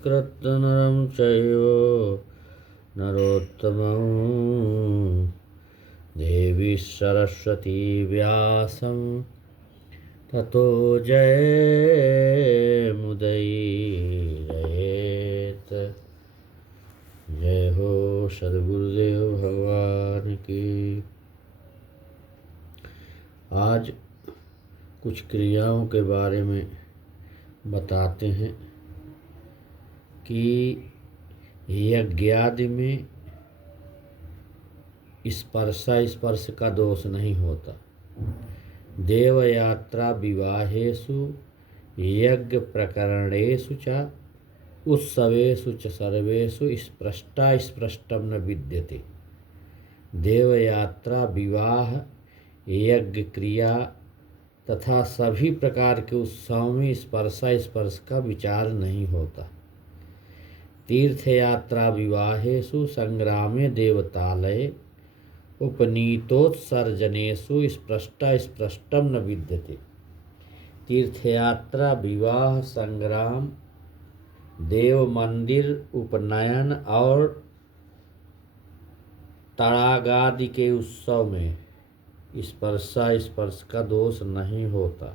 संस्कृत नरं चैव नरोत्तमं देवी सरस्वती व्यासं ततो जयमुदीरयेत्। जय हो सद्गुरुदेव भगवान की। आज कुछ क्रियाओं के बारे में बताते हैं कि यज्ञादि में स्पर्श का दोष नहीं होता। देवयात्रा विवाहेषु यज्ञ प्रकरणेषु च उत्सवेषु च सर्वेषु स्पृष्टं न विद्यते। देवयात्रा, विवाह, यज्ञ क्रिया तथा सभी प्रकार के उत्सवों में स्पर्श का विचार नहीं होता। तीर्थयात्रा विवाहेषु संग्रामे देवतालये उपनीतोत्सर्जनेषु स्पृष्टं न विद्यते। तीर्थयात्रा, विवाह, संग्राम, देव मंदिर, उपनयन और तड़ागादि के उत्सव में स्पर्श का दोष नहीं होता।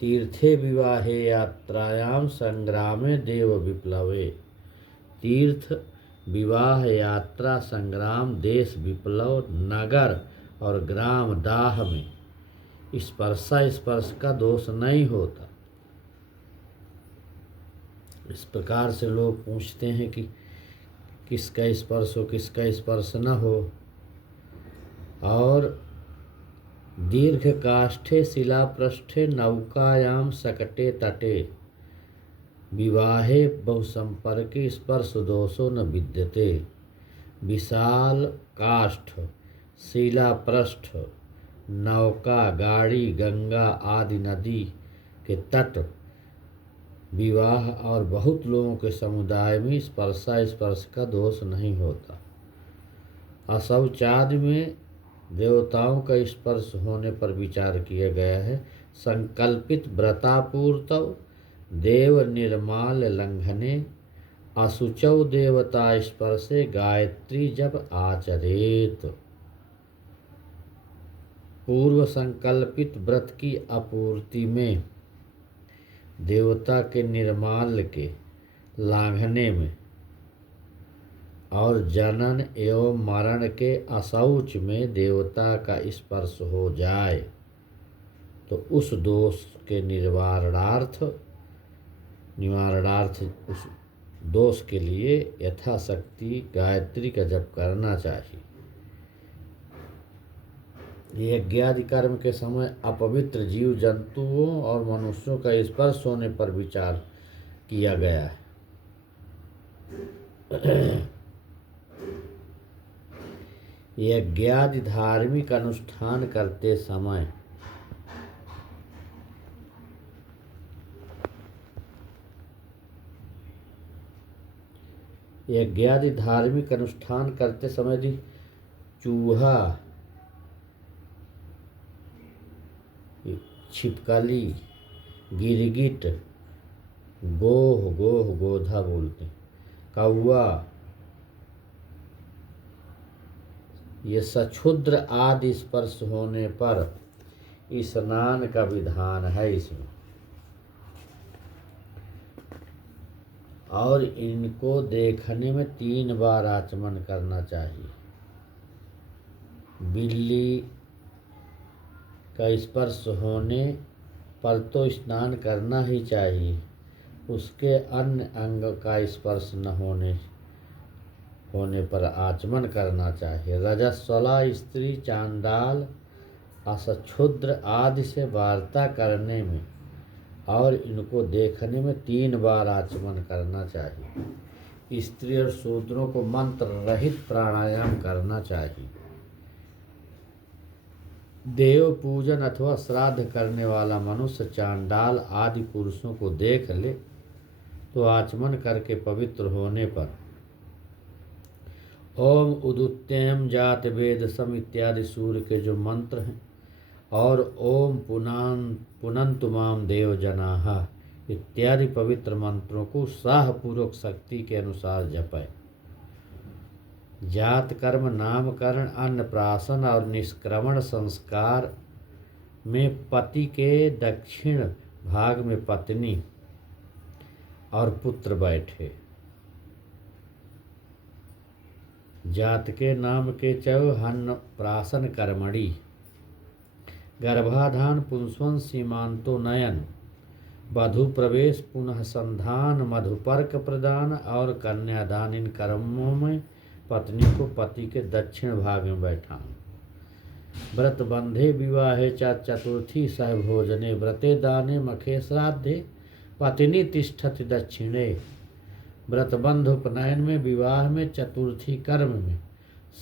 तीर्थे विवाहे यात्रायां संग्रामे देव विप्लवे। तीर्थ, विवाह, यात्रा, संग्राम, देश विप्लव, नगर और ग्राम दाह में स्पर्श का दोष नहीं होता। इस प्रकार से लोग पूछते हैं कि किसका स्पर्श हो, किसका स्पर्श न हो। और दीर्घ काष्ठे शिलापृष्ठे नौकायां सकटे तटे विवाहे बहुसंपर्के स्पर्श दोषो न विद्यते। विशाल काष्ठ, शिलापृष्ठ, नौका, गाड़ी, गंगा आदि नदी के तट, विवाह और बहुत लोगों के समुदाय में स्पर्श का दोष नहीं होता। अशौचादि में देवताओं का स्पर्श होने पर विचार किया गया है। संकल्पित व्रतापूर्तौ देव निर्माल लंघने अशुचौ देवता स्पर्शे गायत्री जप आचरेत। पूर्व संकल्पित व्रत की आपूर्ति में, देवता के निर्माल्य के लांघने में और जनन एवं मरण के अशौच में देवता का स्पर्श हो जाए तो उस दोष के निवारणार्थ उस दोष के लिए यथाशक्ति गायत्री का जप करना चाहिए। यज्ञादि कर्म के समय अपवित्र जीव जंतुओं और मनुष्यों का स्पर्श होने पर विचार किया गया है। यज्ञादि धार्मिक अनुष्ठान करते समय यदि चूहा, छिपकली, गिरगिट, गोधा बोलते हैं, कौआ, ये सक्षुद्र आदि स्पर्श होने पर स्नान का विधान है इसमें। और इनको देखने में 3 बार आचमन करना चाहिए। बिल्ली का स्पर्श होने पर तो स्नान करना ही चाहिए, उसके अन्य अंग का स्पर्श न होने पर आचमन करना चाहिए। रजस्वला स्त्री, चांडाल, असक्षुद्र आदि से वार्ता करने में और इनको देखने में 3 बार आचमन करना चाहिए। स्त्री और शूद्रों को मंत्र रहित प्राणायाम करना चाहिए। देव पूजन अथवा श्राद्ध करने वाला मनुष्य चांडाल आदि पुरुषों को देख ले तो आचमन करके पवित्र होने पर ओम उदुत्यम जात वेद सम इत्यादि सूर्य के जो मंत्र हैं और ओम पुनंतु माम देव जनाः इत्यादि पवित्र मंत्रों को उत्साहपूर्वक शक्ति के अनुसार जपे। जात कर्म नामकरण अन्नप्राशन और निष्क्रमण संस्कार में पति के दक्षिण भाग में पत्नी और पुत्र बैठे। जात के नाम के चयो हन्न प्राशन कर्मणि गर्भाधान पुंस्वन सीमांतो नयन वधु प्रवेश पुनः संधान मधुपर्क प्रदान और कन्यादान। इन कर्मों में पत्नी को पति के दक्षिण भाग में बैठाना। व्रत बंधे विवाहे चतुर्थी सह भोजने व्रते दाने मखे श्राद्धे पत्नी तिष्ठति दक्षिणे। व्रतबंध उपनयन में विवाह में चतुर्थी कर्म में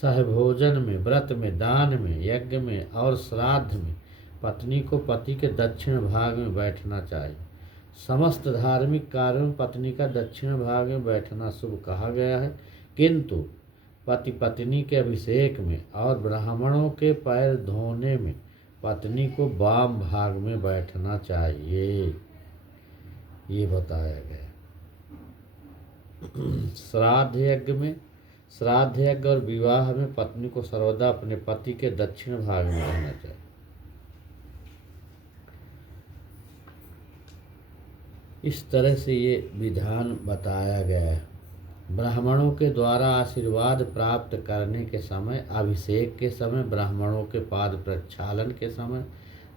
सहभोजन में व्रत में दान में यज्ञ में और श्राद्ध में पत्नी को पति के दक्षिण भाग में बैठना चाहिए। समस्त धार्मिक कार्यों में पत्नी का दक्षिण भाग में बैठना शुभ कहा गया है, किंतु पति पत्नी के अभिषेक में और ब्राह्मणों के पैर धोने में पत्नी को वाम भाग में बैठना चाहिए, ये बताया गया। श्राद्ध यज्ञ और विवाह में पत्नी को सर्वदा अपने पति के दक्षिण भाग में रहना चाहिए। इस तरह से ये विधान बताया गया है। ब्राह्मणों के द्वारा आशीर्वाद प्राप्त करने के समय, अभिषेक के समय, ब्राह्मणों के पाद प्रक्षालन के समय,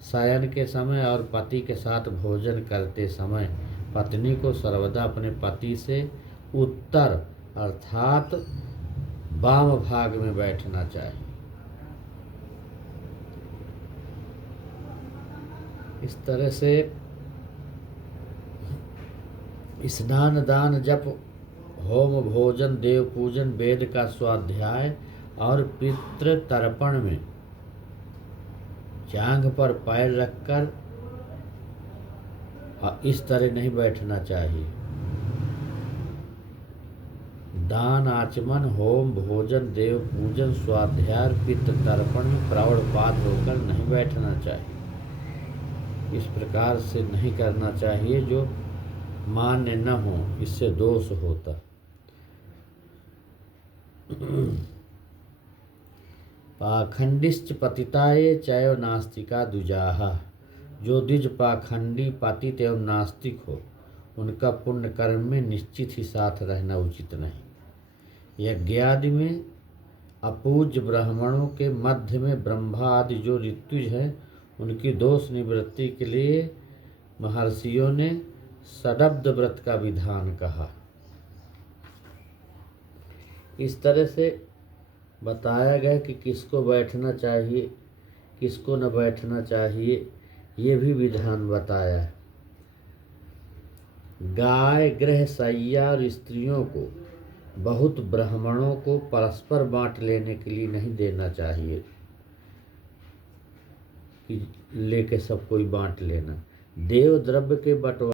शयन के समय और पति के साथ भोजन करते समय पत्नी को सर्वदा अपने पति से उत्तर अर्थात वाम भाग में बैठना चाहिए। इस तरह से स्नान दान जप होम भोजन देव पूजन वेद का स्वाध्याय और पितृ तर्पण में जांघ पर पैर रखकर इस तरह नहीं बैठना चाहिए। दान आचमन होम भोजन देव पूजन स्वाध्याय पितृ तर्पण में प्रौढ़पाद होकर नहीं बैठना चाहिए। इस प्रकार से नहीं करना चाहिए जो मान्य न हो, इससे दोष होता। पाखंडिश्च पतिताये चैव नास्तिका दुजाहा। जो द्विज पाखंडी पतित एवं नास्तिक हो उनका पुण्य कर्म में निश्चित ही साथ रहना उचित नहीं। यज्ञादि में अपूज्य ब्राह्मणों के मध्य में ब्रह्मा आदि जो ऋत्विज हैं उनकी दोष निवृत्ति के लिए महर्षियों ने सडब्द व्रत का विधान कहा। इस तरह से बताया गया कि किसको बैठना चाहिए किसको न बैठना चाहिए, ये भी विधान बताया है। गाय गृह शैया और स्त्रियों को बहुत ब्राह्मणों को परस्पर बांट लेने के लिए नहीं देना चाहिए कि लेके सब कोई बांट लेना। देव द्रव्य के बंटवारे